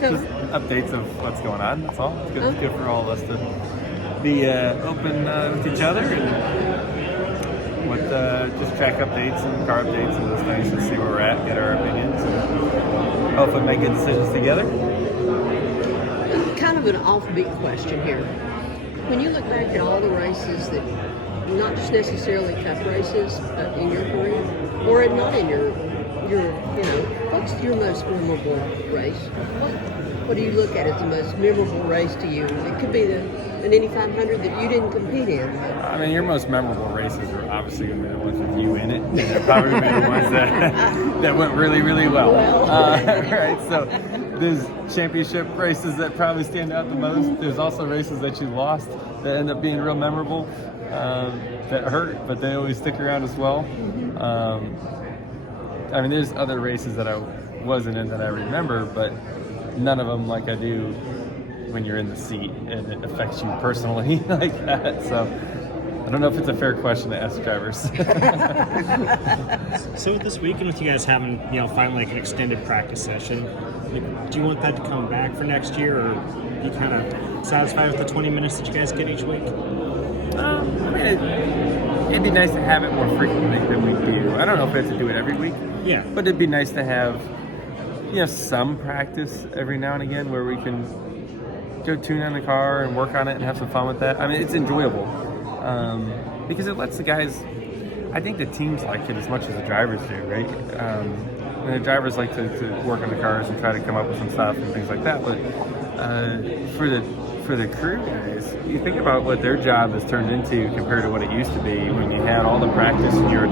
Just updates of what's going on. That's all. It's good for all of us to be open with each other and with just track updates and car updates and those things and see where we're at, get our opinions, and hopefully make good decisions together. Kind of an off-beat question here. When you look back at all the races that, not just necessarily cup races, but in your career, or not in your what's your most memorable race? What do you look at as the most memorable race to you? It could be an Indy 500 that you didn't compete in. I mean, your most memorable races are obviously going to be the ones with you in it. And they're probably going to be the ones that went really, really well. Right? So there's championship races that probably stand out the most. There's also races that you lost that end up being real memorable, that hurt, but they always stick around as well. I mean, there's other races that I wasn't in that I remember, but none of them like I do when you're in the seat and it affects you personally like that. So I don't know if it's a fair question to ask drivers. So this weekend with you guys having, finally like an extended practice session, do you want that to come back for next year, or are you kind of satisfied with the 20 minutes that you guys get each week? I mean, it'd be nice to have it more frequently than we do. I don't know if we have to do it every week. Yeah. But it'd be nice to have, some practice every now and again where we can go tune on the car and work on it and have some fun with that. I mean, it's enjoyable because it lets the guys, I think the teams like it as much as the drivers do, right? And the drivers like to work on the cars and try to come up with some stuff and things like that. But for the crew guys, you think about what their job has turned into compared to what it used to be when you had all the practice and you're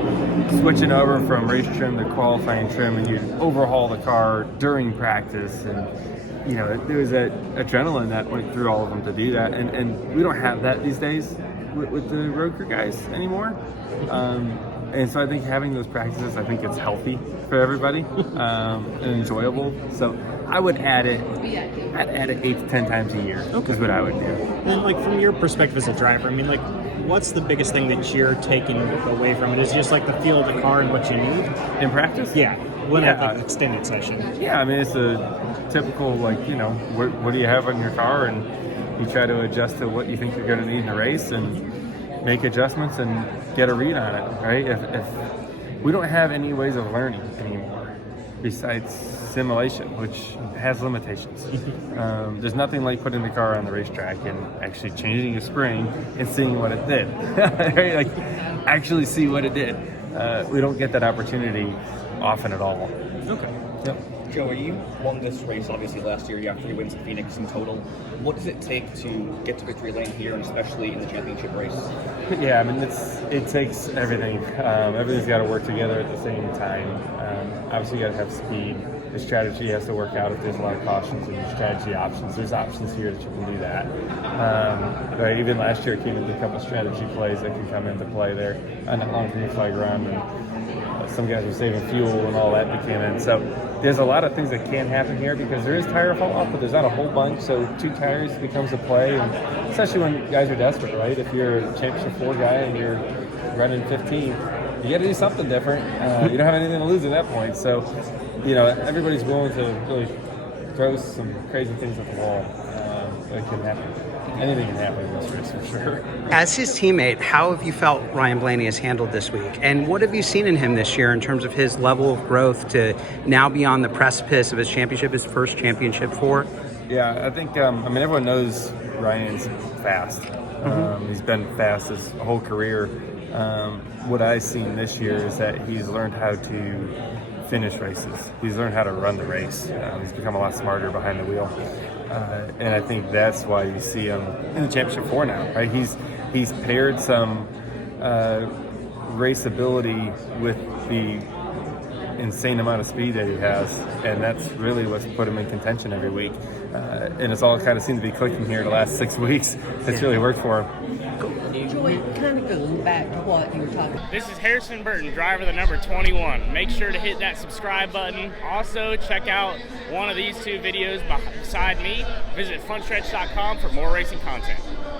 switching over from race trim to qualifying trim and you'd overhaul the car during practice, and there was that adrenaline that went through all of them to do that, and we don't have that these days with the road crew guys anymore. And so I think having those practices, I think it's healthy for everybody and enjoyable. So I would add it. I'd add it 8 to 10 times a year. Okay. Is what I would do. And from your perspective as a driver, I mean, what's the biggest thing that you're taking away from it? Is it just the feel of the car and what you need in practice? Yeah. An extended session. Yeah, I mean, it's a typical what do you have on your car, and you try to adjust to what you think you're going to need in a race and make adjustments and get a read on it, right? If we don't have any ways of learning anymore besides simulation, which has limitations. There's nothing like putting the car on the racetrack and actually changing a spring and seeing what it did. Right? Actually see what it did. We don't get that opportunity often at all. Okay. Yep. Joey, you won this race obviously last year. You have 3 wins at Phoenix in total. What does it take to get to victory lane here, and especially in the championship race? Yeah, I mean, it takes everything. Everything's got to work together at the same time. Obviously, you got to have speed. The strategy has to work out if there's a lot of cautions and strategy options. There's options here that you can do that. Right, even last year, it came into a couple strategy plays that can come into play there on that long green flag run, and some guys were saving fuel and all that became in. So there's a lot of things that can happen here because there is tire fall off, but there's not a whole bunch. So 2 tires becomes a play, and especially when guys are desperate, right? If you're a championship 4 guy and you're running 15, you got to do something different. You don't have anything to lose at that point. So, everybody's willing to really throw some crazy things at the wall. It can happen. Anything can happen in this race for sure. As his teammate, how have you felt Ryan Blaney has handled this week? And what have you seen in him this year in terms of his level of growth to now be on the precipice of his championship, his first championship for? Yeah, I think, everyone knows Ryan's fast. He's been fast his whole career. What I've seen this year is that he's learned how to finish races. He's learned how to run the race. He's become a lot smarter behind the wheel. And I think that's why you see him in the championship 4 now, right? He's paired some race ability with the insane amount of speed that he has, and that's really what's put him in contention every week. And it's all kind of seemed to be clicking here the last 6 weeks. It's really worked for him. Joey, kind of going back to what you were talking about. This is Harrison Burton, driver the number 21. Make sure to hit that subscribe button. Also, check out one of these 2 videos beside me. Visit frontstretch.com for more racing content.